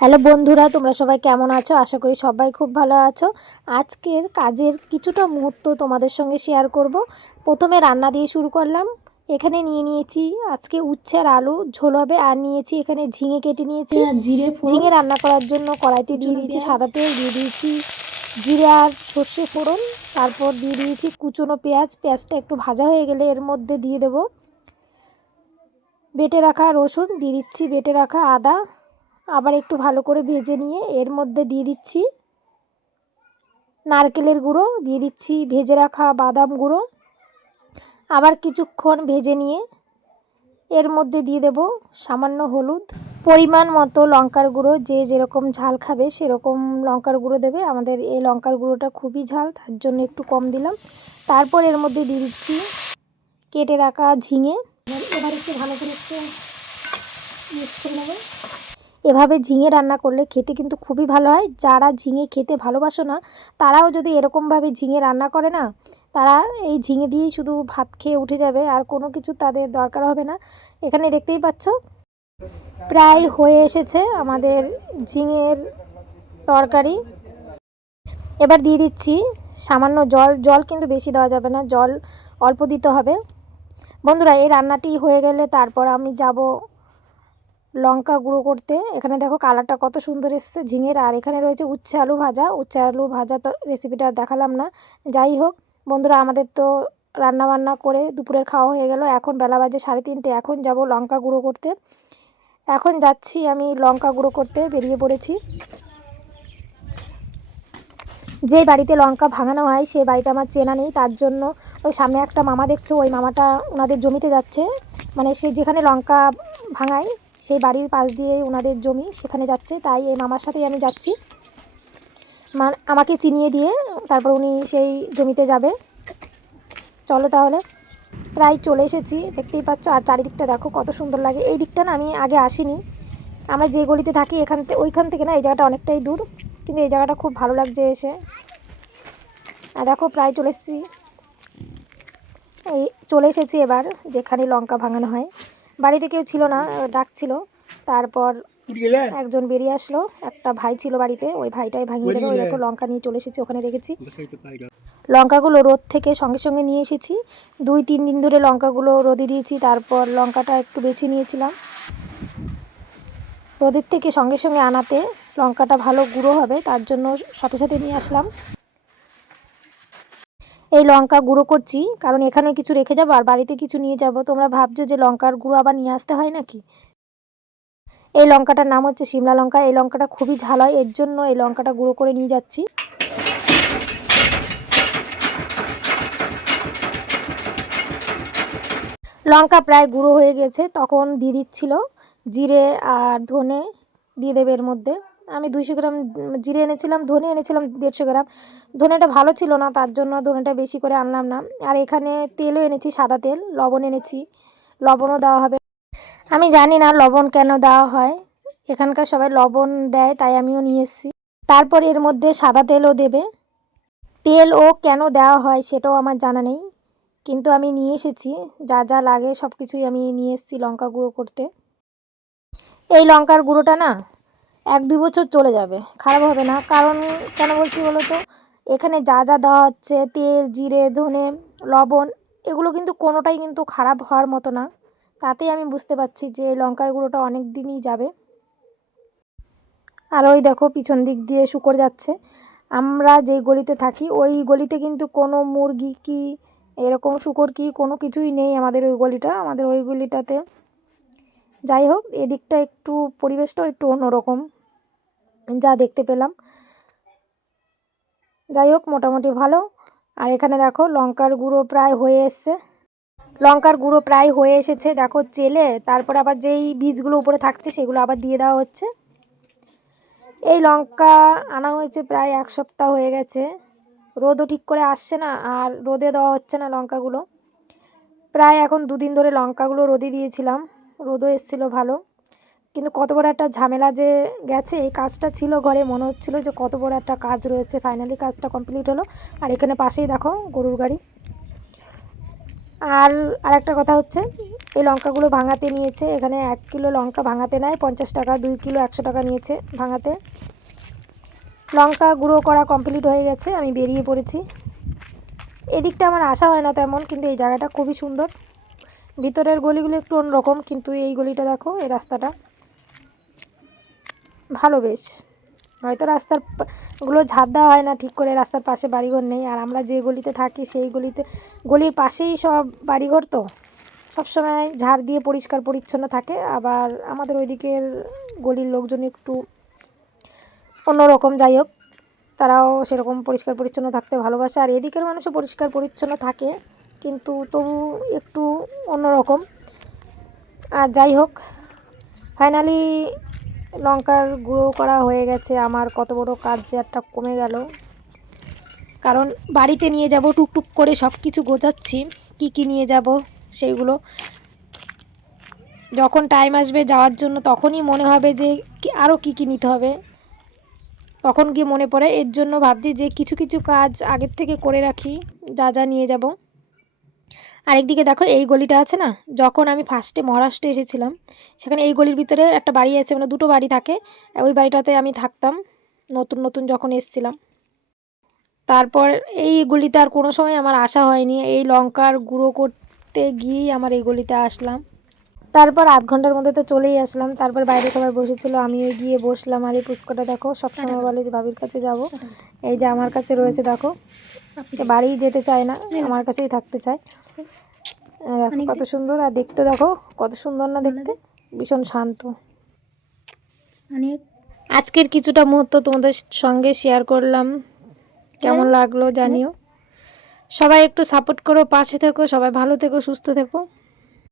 Hello বন্ধুরা তোমরা সবাই কেমন আছো? আশা করি সবাই খুব ভালো আছো। আজকের কাজের কিছুটা মুহূর্ত তোমাদের সঙ্গে শেয়ার করব। প্রথমে রান্না দিয়ে শুরু করলাম। এখানে নিয়ে নিয়েছি আজকে উচ্ছের আলু ঝোল হবে আর নিয়েছি এখানে ঝিঙে কেটে নিয়েছি। জিরে ঝিঙে রান্না করার জন্য কড়াইতে দিয়ে দিয়েছি সাদা তেল দিয়ে দিয়েছি জিরে আর সর্ষে ফোড়ন। তারপর দিয়ে দিয়েছি কুচনো পেঁয়াজ। পেঁয়াজটা একটু ভাজা হয়ে গেলে এর মধ্যে দিয়ে দেব। বেটে রাখা রসুন দিয়ে দিচ্ছি বেটে রাখা আদা। আবার একটু ভালো করে ভেজে নিয়ে এর মধ্যে দিয়ে দিচ্ছি নারকেলের গুঁড়ো, দিয়ে দিচ্ছি ভেজে রাখা বাদাম গুঁড়ো। আবার কিছুক্ষণ ভেজে নিয়ে এর মধ্যে দিয়ে দেব সামান্য হলুদ। পরিমাণ মতো লঙ্কার গুঁড়ো, যে যেরকম ঝাল খাবে সেরকম লঙ্কার গুঁড়ো দেবে। আমাদের এই লঙ্কার গুঁড়োটা খুবই ঝাল, তার জন্য একটু কম দিলাম। তারপর এর মধ্যে দিয়ে দিচ্ছি কেটে রাখা ঝিঙে। এবার একটু ভালো করে একটু মিক্স করে এভাবে ঝিঙে রান্না করলে খেতে কিন্তু খুবই ভালো হয়। যারা ঝিঙে খেতে ভালোবাসো না, তারাও যদি এরকমভাবে ঝিঙে রান্না করে না, তারা এই ঝিঙে দিয়েই শুধু ভাত খেয়ে উঠে যাবে, আর কোনো কিছু তাদের দরকার হবে না। এখানে দেখতেই পাচ্ছ, প্রায় হয়ে এসেছে আমাদের ঝিঙের তরকারি। এবার দিয়ে দিচ্ছি সামান্য জল। জল কিন্তু বেশি দেওয়া যাবে না, জল অল্প দিতে হবে। বন্ধুরা, এই রান্নাটি হয়ে গেলে তারপর আমি যাব লঙ্কা গুঁড়ো করতে। এখানে দেখো কালারটা কত সুন্দর এসছে, ঝিঙের। আর এখানে রয়েছে উচ্ছে আলু ভাজা। উচ্ছে আলু ভাজা তো রেসিপিটা দেখালাম না। যাই হোক, বন্ধুরা আমাদের তো রান্না বান্না করে দুপুরের খাওয়া হয়ে গেল। এখন বেলা বাজে সাড়ে তিনটে। এখন যাব লঙ্কা গুঁড়ো করতে। এখন যাচ্ছি আমি লঙ্কা গুঁড়ো করতে, বেরিয়ে পড়েছি। যে বাড়িতে লঙ্কা ভাঙানো হয় সেই বাড়িটা আমার চেনা নেই। তার জন্য ওই সামনে একটা মামা দেখছ, ওই মামাটা ওনাদের জমিতে যাচ্ছে। মানে সে যেখানে লঙ্কা ভাঙায় সেই বাড়ির পাশ দিয়ে ওনাদের জমি সেখানে যাচ্ছে, তাই এই মামার সাথেই আমি যাচ্ছি। মা আমাকে চিনিয়ে দিয়ে তারপর উনি সেই জমিতে যাবে। চলো তাহলে। প্রায় চলে এসেছি, দেখতেই পাচ্ছ, আর চারিদিকটা দেখো কত সুন্দর লাগে। এই দিকটা না আমি আগে আসিনি। আমরা যে গলিতে থাকি এখান থেকে ওইখান থেকে না এই জায়গাটা অনেকটাই দূর, কিন্তু এই জায়গাটা খুব ভালো লাগছে এসে। আর দেখো, প্রায় চলে এসেছি। এই চলে এসেছি এবার, যেখানে লঙ্কা ভাঙানো হয়। বাড়িতে কেউ ছিল না ডাকছিল। তারপর একজন বেরিয়ে আসলো। একটা ভাই ছিল বাড়িতে ওই ভাইটাই ভাঙিয়ে দিল। ওই দেখো লঙ্কা নিয়ে চলে এসেছি ওখানে রেখেছি। লঙ্কাগুলো রোদ থেকে সঙ্গে সঙ্গে নিয়ে এসেছি। দুই তিন দিন ধরে লঙ্কাগুলো রোদে দিয়েছি তারপর লঙ্কাটা একটু বেছে নিয়েছিলাম। রোদের থেকে সঙ্গে সঙ্গে আনাতে লঙ্কাটা ভালো গুঁড়ো হবে তার জন্য সাথে সাথে নিয়ে আসলাম। এই লঙ্কা গুঁড়ো করছি, কারণ এখানে কিছু রেখে যাব আর বাড়িতে কিছু নিয়ে যাব। তোমরা ভাবছ যে লঙ্কার গুঁড়ো আবার নিয়ে আসতে হয় নাকি? এই লঙ্কাটার নাম হচ্ছে সিমলা লঙ্কা। এই লঙ্কাটা খুবই ঝাল হয়, এর জন্য এই লঙ্কাটা গুঁড়ো করে নিয়ে যাচ্ছি। লঙ্কা প্রায় গুঁড়ো হয়ে গেছে, তখন দিয়ে দিচ্ছিল জিরে আর ধনে দিয়ে দেবে এর মধ্যে। আমি দুইশো গ্রাম জিরে এনেছিলাম, ধনে এনেছিলাম দেড়শো গ্রাম। ধনেটা ভালো ছিল না, তার জন্য ধনেটা বেশি করে আনলাম না। আর এখানে তেলও এনেছি, সাদা তেল, লবণ এনেছি, লবণও দেওয়া হবে। আমি জানি না লবণ কেন দেওয়া হয়, এখানকার সবাই লবণ দেয়, তাই আমিও নিয়ে এসেছি। তারপর এর মধ্যে সাদা তেলও দেবে। তেল ও কেন দেওয়া হয় সেটাও আমার জানা নেই, কিন্তু আমি নিয়ে এসেছি, যা যা লাগে সব কিছুই আমি নিয়ে এসেছি লঙ্কা গুঁড়ো করতে। এই লঙ্কার গুঁড়োটা না এক দুই বছর চলে যাবে, খারাপ হবে না। কারণ কেন বলছি বলো তো এখানে যা যা দেওয়া হচ্ছে, তেল, জিরে, ধনে, লবণ, এগুলো কিন্তু কোনোটাই কিন্তু খারাপ হওয়ার মতো না। তাতেই আমি বুঝতে পারছি যে লঙ্কার গুঁড়োটা অনেক দিনই যাবে। আর ওই দেখো, পিছন দিক দিয়ে শুকর যাচ্ছে। আমরা যে গলিতে থাকি, ওই গলিতে কিন্তু কোনো মুরগি কি, এরকম শুকর কি, কোনো কিছুই নেই আমাদের ওই গলিটা। আমাদের ওই গলিটাতে যাই হোক, এদিকটা একটু পরিবেশটাও একটু অন্যরকম। যা দেখতে পেলাম। যাই হোক, মোটামুটি ভালো। আর এখানে দেখো, লঙ্কার গুঁড়ো প্রায় হয়ে এসছে। লঙ্কার গুঁড়ো প্রায় হয়ে এসেছে, দেখো চেলে। তারপর আবার যেই বীজগুলো উপরে থাকছে, সেগুলো আবার দিয়ে দেওয়া হচ্ছে। এই লঙ্কা আনা হয়েছে প্রায় এক সপ্তাহ হয়ে গেছে। রোদও ঠিক করে আসছে না, আর রোদে দেওয়া হচ্ছে না লঙ্কাগুলো। প্রায় এখন দুদিন ধরে লঙ্কাগুলো রোদে দিয়েছিলাম। রোদও এসেছিল ভালো। কিন্তু কত বড় একটা ঝামেলা যে গেছে, এই কাজটা ছিল ঘরে। মনে হচ্ছিল যে কত বড় একটা কাজ রয়েছে। ফাইনালি কাজটা কমপ্লিট হলো। আর এখানে পাশেই দেখো গরুর গাড়ি। আর আরেকটা কথা হচ্ছে, এই লঙ্কাগুলো ভাঙাতে নিয়েছে। এখানে এক কিলো লঙ্কা ভাঙাতে নেয় পঞ্চাশ টাকা, দুই কিলো একশো টাকা নিয়েছে ভাঙাতে। লঙ্কা গুঁড়ো করা কমপ্লিট হয়ে গেছে, আমি বেরিয়ে পড়েছি। এদিকটা আমার আশা হয় না তেমন, কিন্তু এই জায়গাটা খুবই সুন্দর। ভিতরের গলিগুলো একটু অন্যরকম, কিন্তু এই গলিটা দেখো, এই রাস্তাটা। ভালো বেশ। হয়তো রাস্তার পা- গুলো ঝাড় দেওয়া হয় না ঠিক করে, রাস্তার পাশে বাড়িঘর নেই। আর আমরা যে গলিতে থাকি, সেই গলিতে গলির পাশেই সব বাড়িঘর তো। সবসময় ঝাড় দিয়ে পরিষ্কার পরিচ্ছন্ন থাকে। আবার আমাদের ওইদিকের গলির লোকজন একটু অন্যরকম। যাই হোক, তারাও সেরকম পরিষ্কার পরিচ্ছন্ন থাকতে ভালোবাসে। আর এদিকের মানুষও পরিষ্কার পরিচ্ছন্ন থাকে, কিন্তু তবু একটু অন্যরকম। আর যাই হোক ফাইনালি লঙ্কার গুঁড়ো করা হয়ে গেছে। আমার কত বড় কাজ যে একটা কমে গেল। কারণ বাড়িতে নিয়ে যাব, টুকটুক করে সব কিছু গোছাচ্ছি। কি কি নিয়ে যাব সেইগুলো। যখন টাইম আসবে যাওয়ার জন্য তখনই মনে হবে যে আরও কী কী নিতে হবে। তখন গিয়ে মনে পড়ে, এর জন্য ভাবছি যে কিছু কিছু কাজ আগের থেকে করে রাখি। যা যা নিয়ে যাব। আরেকদিকে দেখো এই গলিটা আছে না? যখন আমি ফার্স্টে মহারাষ্ট্রে এসেছিলাম সেখানে এই গলির ভিতরে একটা বাড়ি আছে মানে দুটো বাড়ি থাকে। ওই বাড়িটাতে আমি থাকতাম নতুন নতুন যখন এসেছিলাম। তারপর এই গলিতে আর কোনো সময় আমার আসা হয়নি। এই লঙ্কার গুঁড়ো করতে গিয়েই আমার এই গলিতে আসলাম। তারপর আধ ঘণ্টার মধ্যে তো চলেই আসলাম। তারপর বাইরে সবাই বসেছিল আমিও গিয়ে বসলাম। আর এই পুষ্কটা দেখো সবসময় বলে যে ভাবির কাছে যাব। এই যে আমার কাছে রয়েছে দেখো। বাড়ি যেতে চায় না আমার কাছেই থাকতে চায়। কত সুন্দর আর দেখতে দেখো কত সুন্দর না দেখতে। ভীষণ শান্ত। অনেক আজকের কিছুটা মুহূর্ত তোমাদের সঙ্গে শেয়ার করলাম। কেমন লাগল জানিও। সবাই একটু সাপোর্ট করো পাশে থেকো সবাই ভালো থেকো সুস্থ থেকো।